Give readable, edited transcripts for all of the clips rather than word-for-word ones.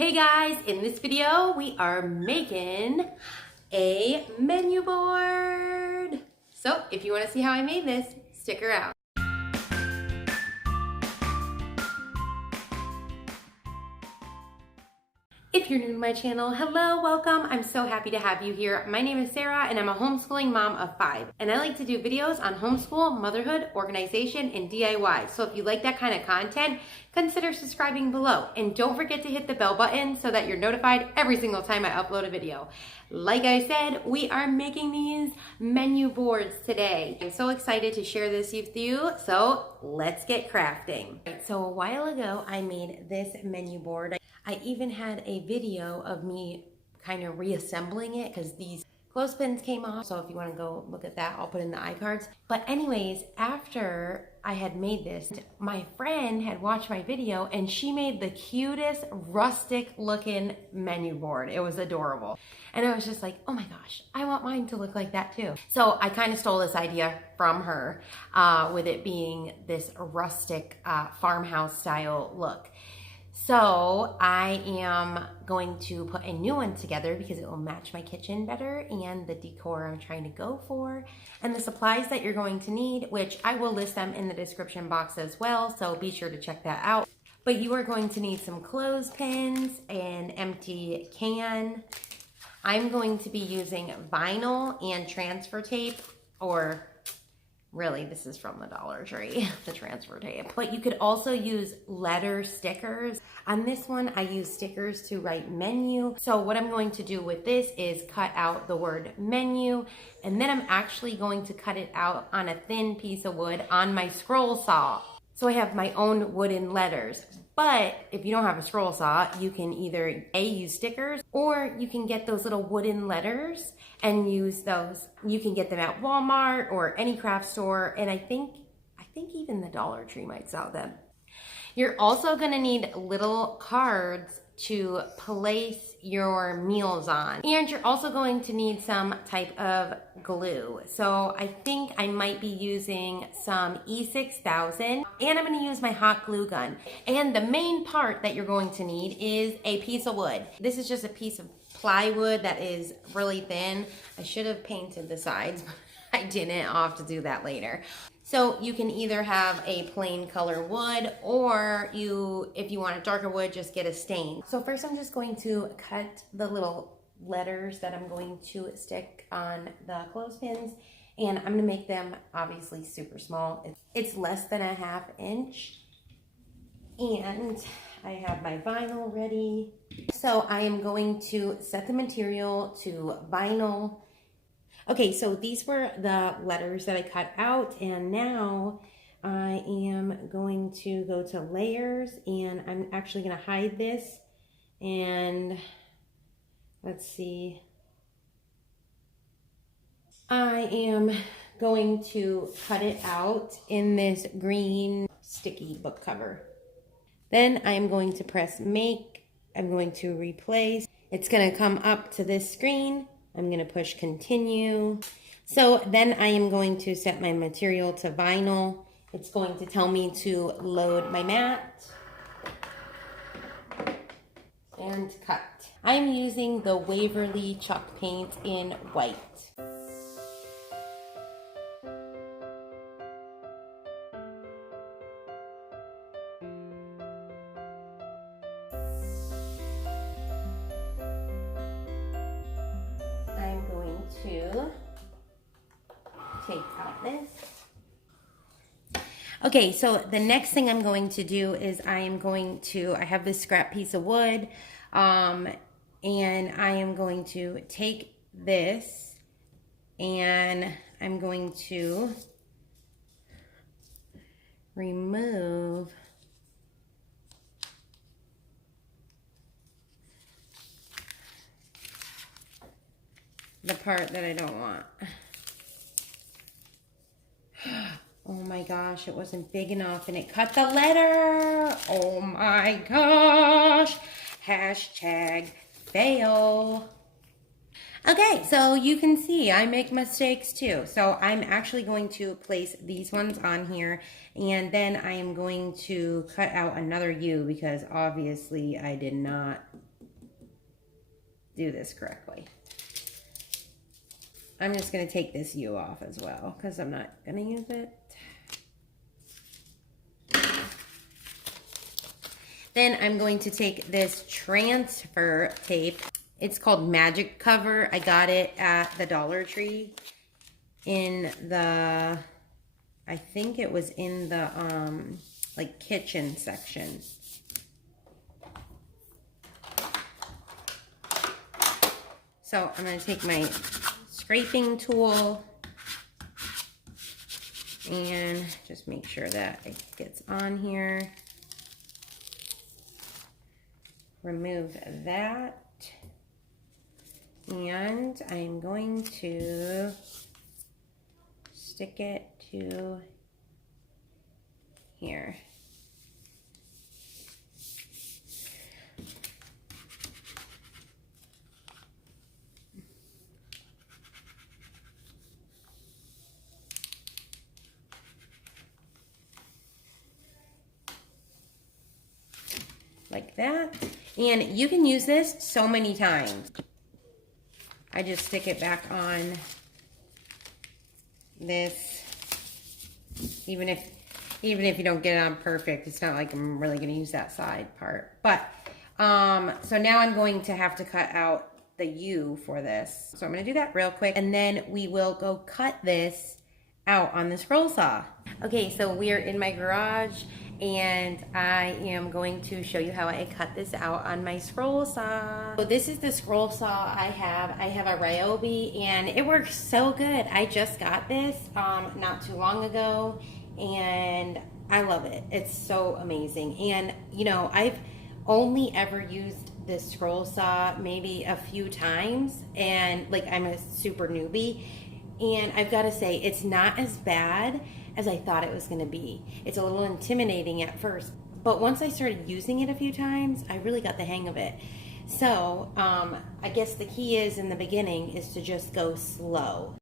Hey guys, in this video we are making a menu board. So if you want to see how I made this, stick around. If you're new to my channel, hello, welcome. I'm so happy to have you here. My name is Sarah and I'm a homeschooling mom of 5. And I like to do videos on homeschool, motherhood, organization, and DIY. So if you like that kind of content, consider subscribing below. And don't forget to hit the bell button so that you're notified every single time I upload a video. Like I said, we are making these menu boards today. I'm so excited to share this with you. So let's get crafting. So a while ago, I made this menu board. I even had a video of me kind of reassembling it because these clothespins came off. So if you want to go look at that, I'll put in the iCards. But anyways, after I had made this, my friend had watched my video and she made the cutest rustic looking menu board. It was adorable. And I was just like, oh my gosh, I want mine to look like that too. So I kind of stole this idea from her with it being this rustic farmhouse style look. So I am going to put a new one together because it will match my kitchen better and the decor I'm trying to go for. And the supplies that you're going to need, which I will list them in the description box as well, so be sure to check that out. But you are going to need some clothespins, an empty can. I'm going to be using vinyl and transfer tape, or really, this is from the Dollar Tree, the transfer tape. But you could also use letter stickers. On this one, I use stickers to write menu. So what I'm going to do with this is cut out the word menu, and then I'm actually going to cut it out on a thin piece of wood on my scroll saw. So I have my own wooden letters. But if you don't have a scroll saw, you can either use stickers or you can get those little wooden letters and use those. You can get them at Walmart or any craft store, and I think even the Dollar Tree might sell them. You're also gonna need little cards to place your meals on. And you're also going to need some type of glue. So I think I might be using some E6000, and I'm gonna use my hot glue gun. And the main part that you're going to need is a piece of wood. This is just a piece of plywood that is really thin. I should have painted the sides, but I didn't. I'll have to do that later. So you can either have a plain color wood, or if you want a darker wood, just get a stain. So first I'm just going to cut the little letters that I'm going to stick on the clothespins, and I'm gonna make them obviously super small. It's less than a ½ inch, and I have my vinyl ready. So I am going to set the material to vinyl. Okay, so these were the letters that I cut out, and now I am going to go to layers, and I'm actually going to hide this, and let's see. I am going to cut it out in this green sticky book cover. Then I'm going to press make. I'm going to replace. It's going to come up to this screen. I'm going to push continue. So then I am going to set my material to vinyl. It's going to tell me to load my mat and cut. I'm using the Waverly chalk paint in white. I'm going to take out this. Okay, so the next thing I'm going to do is I have this scrap piece of wood, and I am going to take this, and I'm going to remove the part that I don't want. Oh my gosh, it wasn't big enough and it cut the letter. Oh my gosh. Hashtag fail. Okay, so you can see I make mistakes too. So I'm actually going to place these ones on here, and then I am going to cut out another U because obviously I did not do this correctly. I'm just going to take this U off as well because I'm not going to use it. Then I'm going to take this transfer tape. It's called Magic Cover. I got it at the Dollar Tree in the, I think it was in the like kitchen section. So I'm going to take my scraping tool and just make sure that it gets on here. Remove that. And I'm going to stick it to here. Like that. And you can use this so many times. I just stick it back on this. Even if you don't get it on perfect, it's not like I'm really going to use that side part. But so now I'm going to have to cut out the U for this. So I'm going to do that real quick, and then we will go cut this out on the scroll saw. Okay, so we are in my garage, and I am going to show you how I cut this out on my scroll saw. So this is the scroll saw I have. I have a Ryobi, and it works so good. I just got this not too long ago, and I love it. It's so amazing. And you know, I've only ever used this scroll saw maybe a few times, and like I'm a super newbie. And I've got to say, it's not as bad as I thought it was going to be. It's a little intimidating at first, but once I started using it a few times, I really got the hang of it. So I guess the key is in the beginning is to just go slow.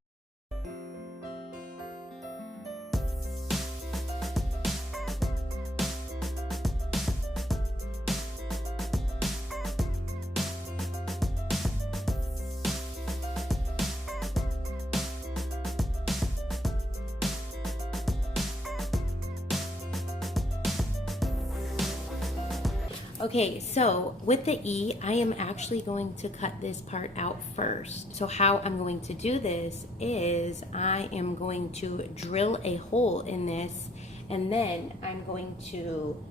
Okay, so with the E, I am actually going to cut this part out first. So how I'm going to do this is I am going to drill a hole in this, and then I'm going to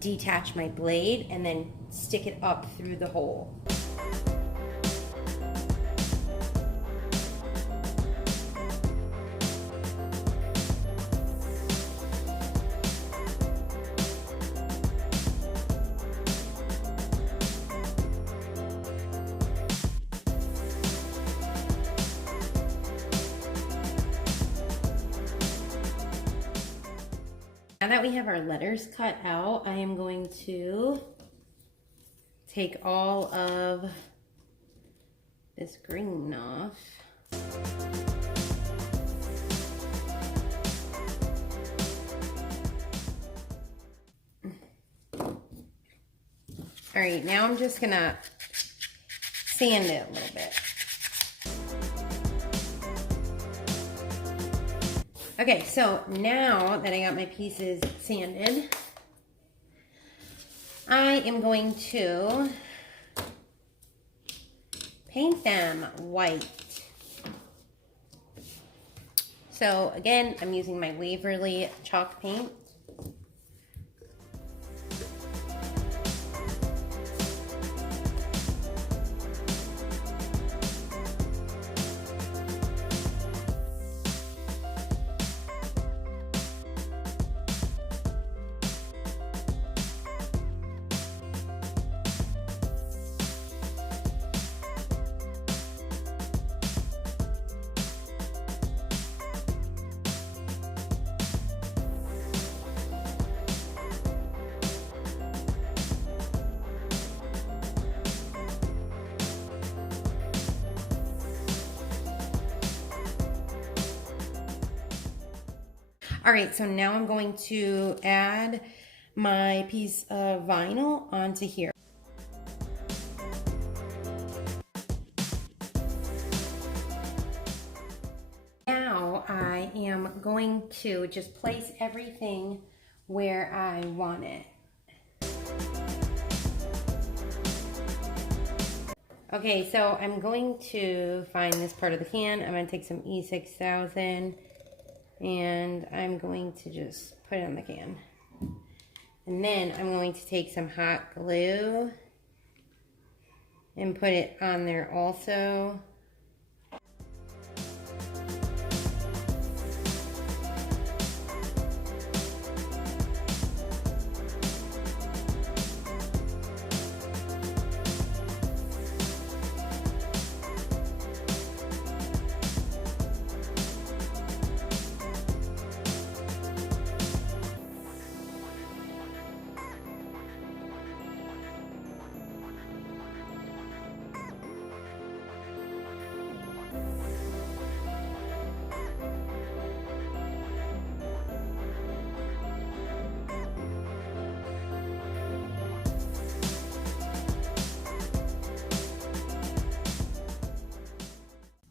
detach my blade and then stick it up through the hole. Now that we have our letters cut out, I am going to take all of this green off. All right, now I'm just gonna sand it a little bit. Okay, so now that I got my pieces sanded, I am going to paint them white. So again, I'm using my Waverly chalk paint. All right, so now I'm going to add my piece of vinyl onto here. am going to just place everything where I want it. Okay, so I'm going to find this part of the can. I'm going to take some E6000 and I'm going to just put it on the can. And then I'm going to take some hot glue and put it on there also.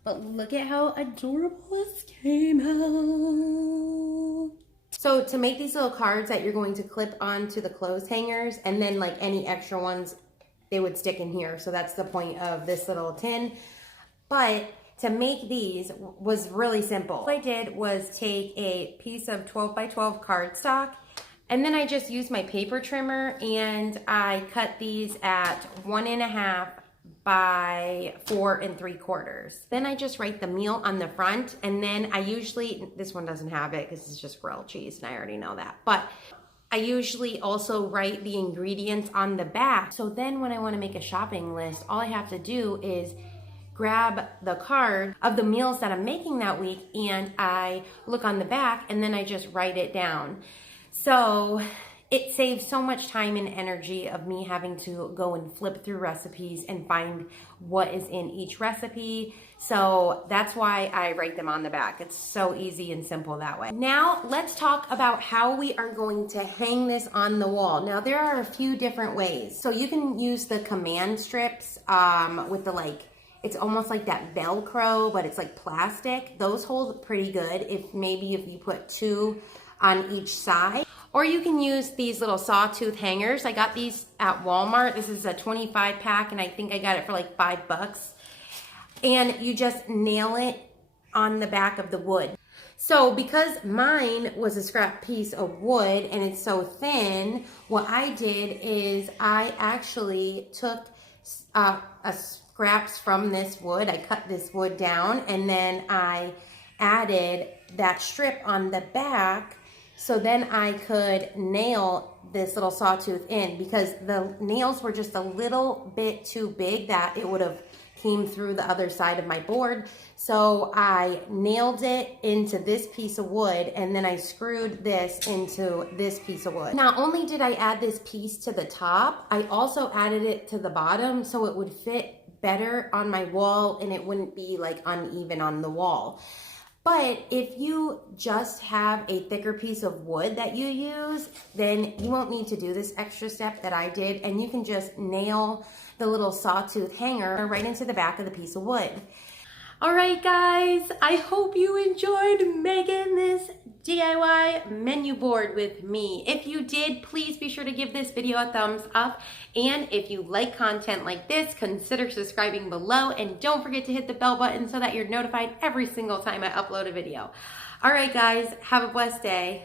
But look at how adorable this came out. So to make these little cards that you're going to clip onto the clothes hangers, and then like any extra ones, they would stick in here. So that's the point of this little tin. But to make these was really simple. What I did was take a piece of 12 by 12 cardstock, and then I just used my paper trimmer and I cut these at 1.5 by 4 3/4. Then I just write the meal on the front, and then I usually, this one doesn't have it because it's just grilled cheese and I already know that, but I usually also write the ingredients on the back. So then when I want to make a shopping list, all I have to do is grab the card of the meals that I'm making that week and I look on the back and then I just write it down. So it saves so much time and energy of me having to go and flip through recipes and find what is in each recipe. So that's why I write them on the back. It's so easy and simple that way. Now let's talk about how we are going to hang this on the wall. Now there are a few different ways. So you can use the command strips with the it's almost like that Velcro, but it's like plastic. Those hold pretty good if you put 2 on each side. Or you can use these little sawtooth hangers. I got these at Walmart. This is a 25 pack and I think I got it for like $5. And you just nail it on the back of the wood. So because mine was a scrap piece of wood and it's so thin, what I did is I actually took scraps from this wood. I cut this wood down and then I added that strip on the back. So then I could nail this little sawtooth in because the nails were just a little bit too big that it would have came through the other side of my board. So I nailed it into this piece of wood and then I screwed this into this piece of wood. Not only did I add this piece to the top, I also added it to the bottom so it would fit better on my wall and it wouldn't be like uneven on the wall. But if you just have a thicker piece of wood that you use, then you won't need to do this extra step that I did, and you can just nail the little sawtooth hanger right into the back of the piece of wood. All right, guys, I hope you enjoyed making this DIY menu board with me. If you did, please be sure to give this video a thumbs up. And if you like content like this, consider subscribing below. And don't forget to hit the bell button so that you're notified every single time I upload a video. All right, guys, have a blessed day.